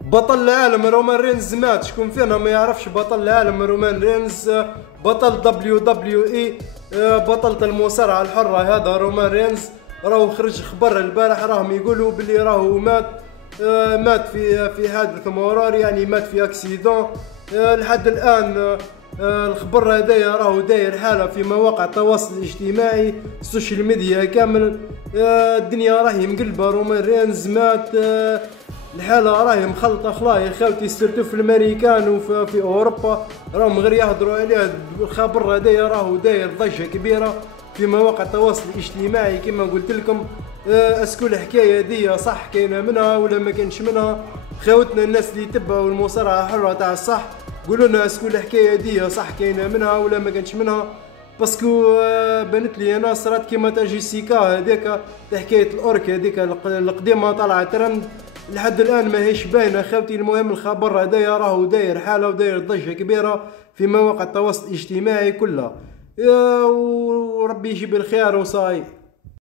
بطل العالم رومان رينز مات. شكون فينا ما يعرفش بطل العالم رومان رينز؟ بطل دبليو دبليو اي، بطلة المصارعة الحرة هذا رومان رينز. راهو خرج خبر البارح، راهم يقولوا باللي راهو مات. مات في حادث مروري، يعني مات في اكسيدون. لحد الان الخبر هذايا راهو داير حالة في مواقع التواصل الاجتماعي، السوشيال ميديا كامل. الدنيا راهي مقلبة، رومان رينز مات. الحالة راهي مخلطة خلايا خاوتي، سيرتو في الامريكان وفي اوروبا راهم غير يهضروا عليه. الخبر هذايا راهو داير ضجة كبيرة في مواقع التواصل الاجتماعي كما قلت لكم. اسكو الحكاية دي صح كاينة منها ولا ما كانش منها؟ خاوتنا الناس اللي يتبعوا المصارعة الحرة تاع الصح قولوا لنا اسكو الحكاية دي صح كاينة منها ولا ما كانش منها. باسكو بنت لي انا صرات كيما تاع جيسيكا هذيك، حكاية الاورك هذيك القديمة طلعت ترند. لحد الان ما هيش باينه خاوتي. المهم الخبر هذايا راهو داير حاله وداير ضجه كبيره في مواقع التواصل الاجتماعي كلها. وربي يجيب الخير وصاي.